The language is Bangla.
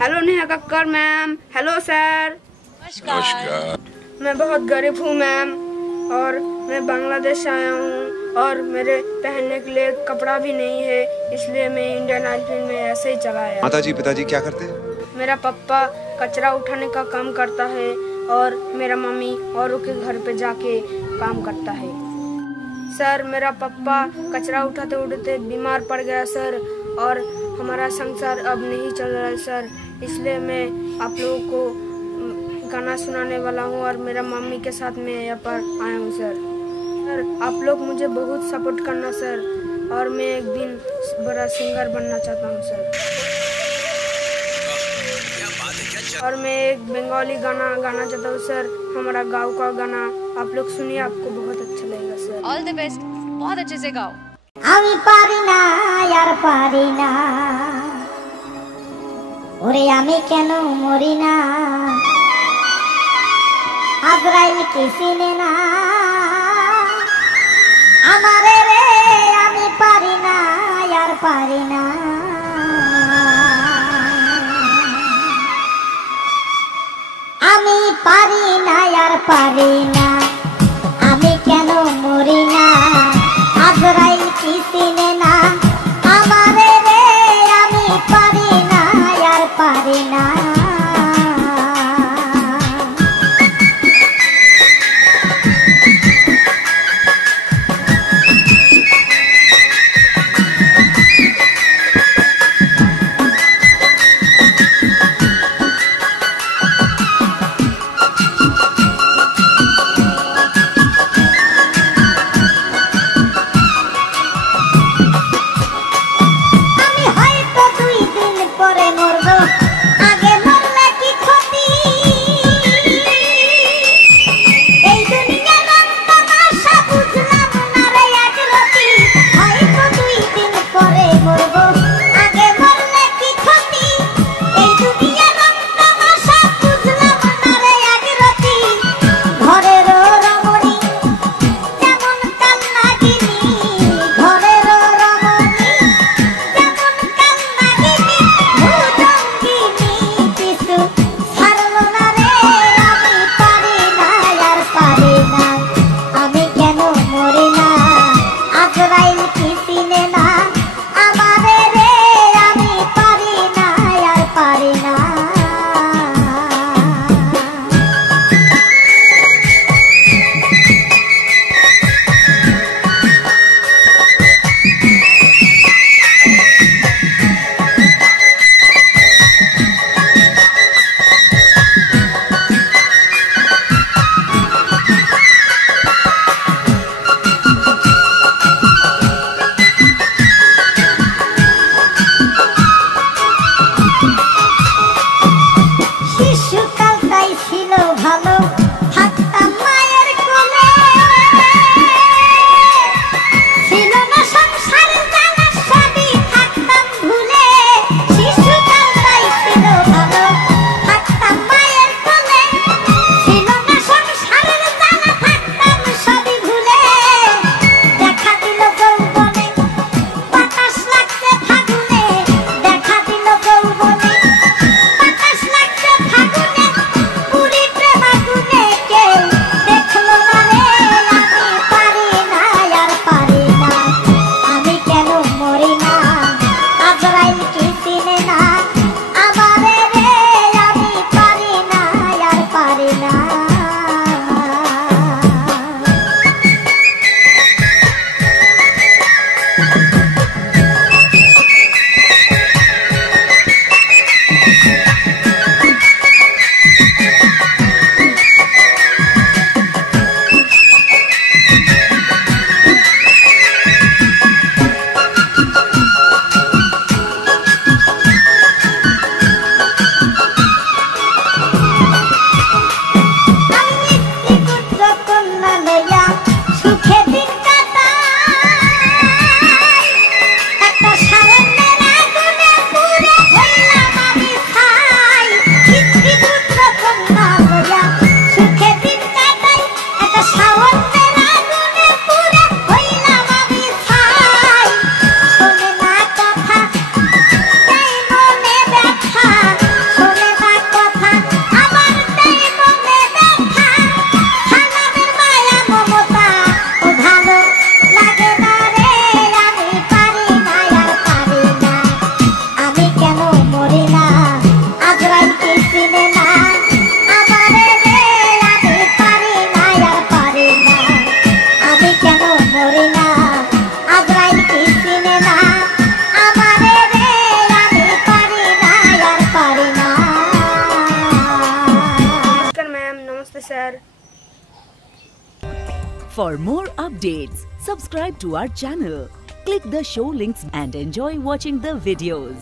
Hello Neha Kakkar ma'am. Hello sir. नमस्कार। मैं बहुत गरीब हूँ मैम, और मैं बांग्लादेश से आया हूँ और मेरे पहनने के लिए कपड़ा भी नहीं है, इसलिए मैं इंडियन आइडल में ऐसे ही चला आया। माताजी पिताजी क्या करते हैं? मेरा पापा कचरा उठाने का काम करता है और मेरा मम्मी औरों के घर पे जाके काम करता है। सर, मेरा पापा कचरा उठाते उठाते बीमार पड़ गया सर, और हमारा संसार अब नहीं चल रहा है सर, इसलिए मैं आप लोगों को गाना सुनाने वाला हूँ और मेरा मम्मी के साथ मैं यहाँ पर आया हूँ सर। सर, आप लोग मुझे बहुत सपोर्ट करना सर, और मैं एक दिन बड़ा सिंगर बनना चाहता हूँ सर। और मैं एक बंगाली गाना गाना चाहता हूँ सर, हमारा गाँव का गाना। आप लोग सुनिए, आपको बहुत अच्छा लगेगा सर। ऑल द बेस्ट, बहुत अच्छे से गाओ। আমি পারি না আর পারি না, ওরে আমি কেন মরি না, আজরাইল কি চিনে না আমারে রে, আমি পারি না আর পারি না। আমি পারি না আর পারি না, আমি কেন মরি না, আজরাইল কি চিনে না আমারে রে, আমি পারি না আর পারি না। Sir. For more updates, subscribe to our channel, click the show links and enjoy watching the videos.